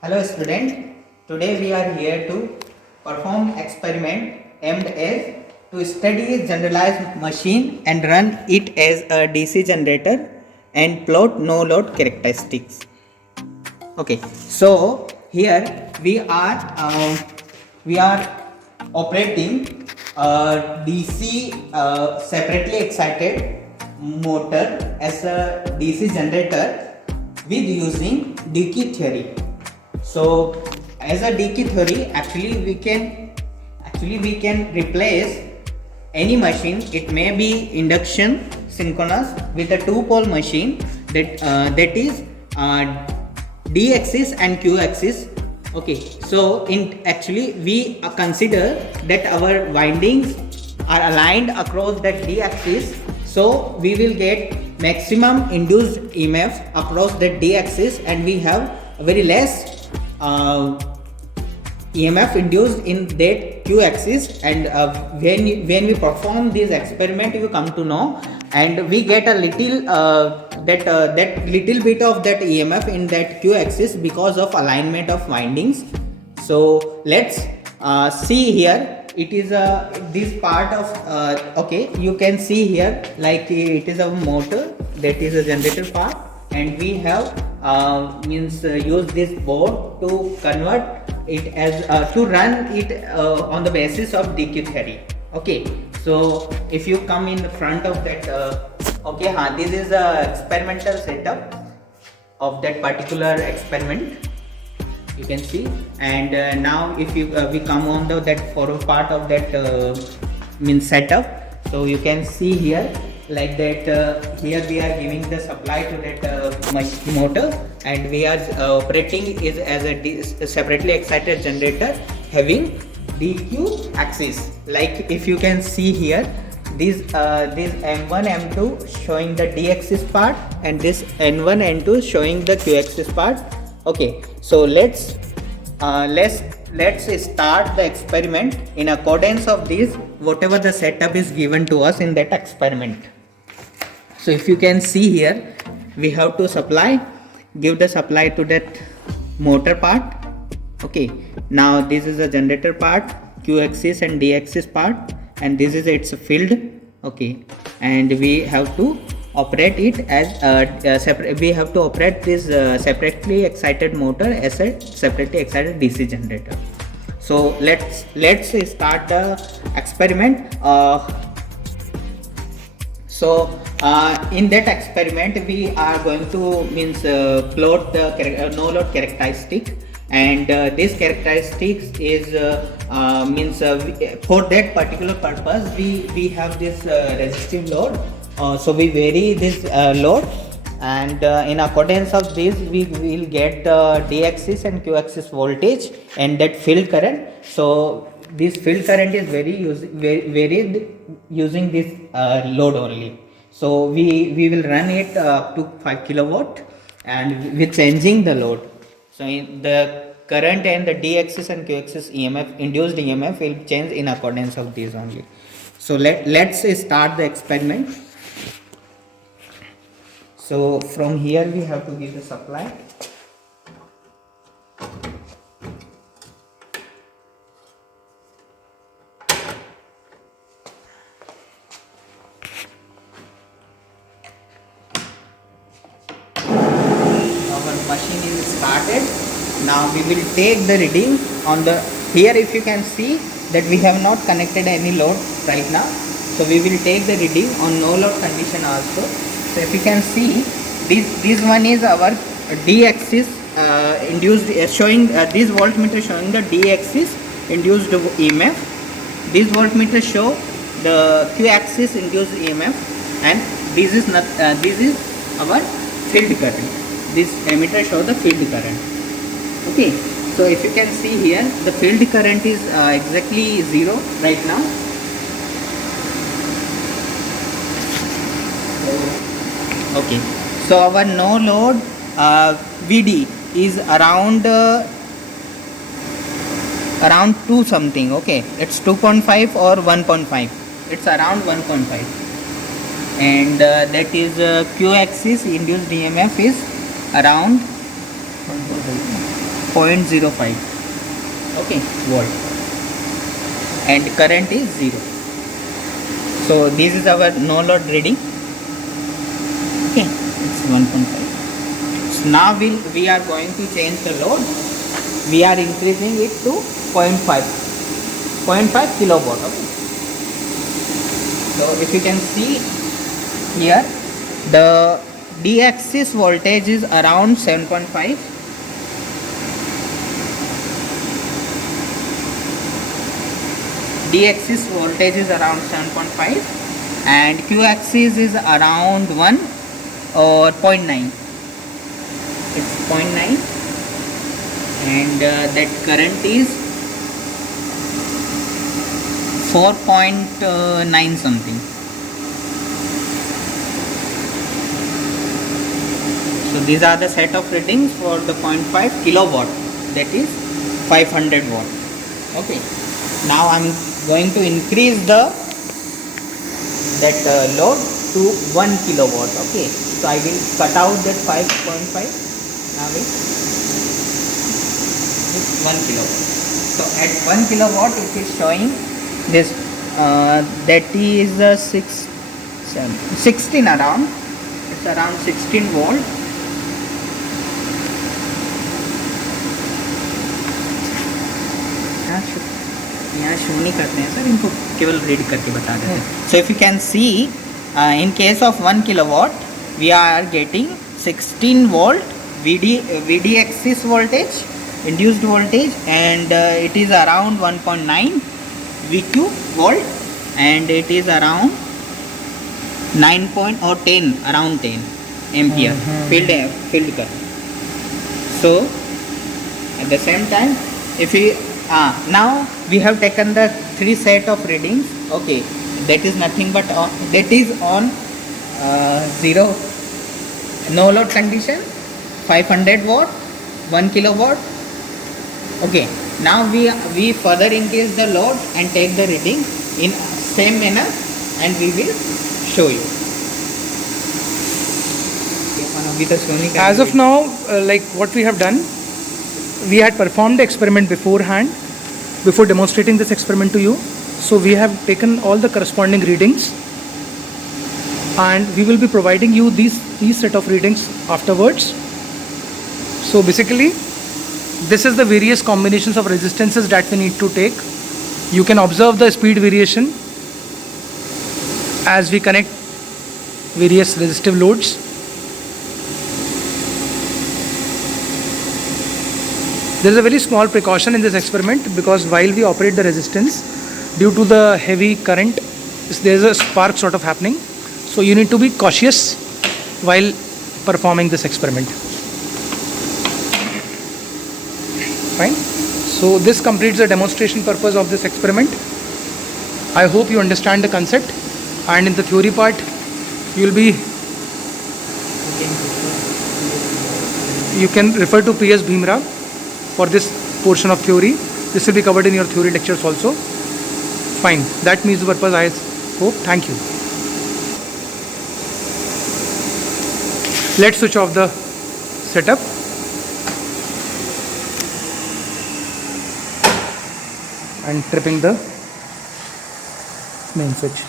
Hello student, today we are here to perform experiment aimed at to study generalized machine and run it as a DC generator and plot no load characteristics. Okay, so here we are operating a DC separately excited motor as a DC generator with using Dickey theory. So as a Dickey theory, actually we can replace any machine. It may be induction synchronous with a two pole machine that is D axis and Q axis. Okay, so in actually we consider that our windings are aligned across that D axis, so we will get maximum induced EMF across that D axis, and we have very less EMF induced in that Q axis. And when we perform this experiment, we come to know, and we get a little that little bit of that EMF in that Q axis because of alignment of windings. So let's see here. It is this part of okay, you can see here like it is a motor, that is a generator part, and we have use this board to convert it as to run it on the basis of Dickey theory. Okay, so if you come in the front of that okay, this is a experimental setup of that particular experiment, you can see. And now if you we come on the that forward part of that setup, so you can see here like that here we are giving the supply to that motor, and we are operating is as a separately excited generator having DQ axis. Like if you can see here, this M1 M2 showing the D axis part, and this N1 N2 showing the Q axis part. Okay, so let's start the experiment in accordance of this whatever the setup is given to us in that experiment. So if you can see here, we have to give the supply to that motor part. Okay, now this is the generator part, Q axis and D axis part, and this is its field. Okay, and we have to operate it as separate. We have to operate this separately excited motor as a separately excited DC generator. So let's start the experiment. So in that experiment we are going to plot the no load characteristic, and this characteristics is for that particular purpose we have this resistive load. So we vary this load, and in accordance of this we will get D axis and Q axis voltage and that field current. So this field current is varied using this load only. So we will run it up to 5 kilowatt, and with changing the load. So in the current and the D axis and Q axis EMF, induced EMF, will change in accordance of these only. So let's start the experiment. So from here we have to give the supply. Our machine is started. Now we will take the reading on the here. If you can see that we have not connected any load right now, so we will take the reading on no load condition also. So if you can see, this one is our D axis induced showing this voltmeter showing the D axis induced EMF. This voltmeter show the Q axis induced EMF, and this is not this is our field current. This ammeter show the field current. Okay, so if you can see here, the field current is exactly 0 right now. Okay, so our no load VD is around 2 something. Okay, it's 2.5 or 1.5. It's around 1.5, and that is Q axis induced EMF is around 0.05, okay, volt, and current is 0. So this is our no load reading. Okay, it's 1.5. So now we are going to change the load. We are increasing it to 0.5 kilowatt. Okay. So if you can see here, the D-axis voltage is around 7.5. D-axis voltage is around 7.5 and Q-axis is around 1 or 0.9. It's 0.9 and that current is 4.9 something. So these are the set of readings for the 0.5 kilowatt, that is 500 watt. Okay. Now I'm going to increase that load to 1 kilowatt. Okay. So I will cut out that 5.5. Now it's 1 kilowatt. So at 1 kilowatt it is showing this that is 16 around. It's around 16 volt. यहाँ show नहीं करते हैं sir, इनको केवल read करके बता देते हैं. So if you can see in case of 1 kilowatt we are getting 16 volt VD axis voltage, induced voltage, and it is around 1.9 VQ volt, and it is around 9 or 10, around 10 ampere field current. So at the same time, if we now we have taken the 3 set of readings. Okay, that is nothing but that is on 0 no load condition, 500 watt, 1 kilowatt. Okay, now we further increase the load and take the reading in same manner, and we will show you. As of now, like what we have done, we had performed the experiment beforehand, before demonstrating this experiment to you. So we have taken all the corresponding readings, and we will be providing you these set of readings afterwards. So basically, this is the various combinations of resistances that we need to take. You can observe the speed variation as we connect various resistive loads. There is a very small precaution in this experiment, because while we operate the resistance, due to the heavy current, there is a spark sort of happening. So you need to be cautious while performing this experiment. Fine. So this completes the demonstration purpose of this experiment. I hope you understand the concept, and in the theory part, you can refer to P.S. Bhimrao for this portion of theory. This will be covered in your theory lectures also. Fine. That meets the purpose, I hope. Thank you. Let's switch off the setup. And tripping the main switch.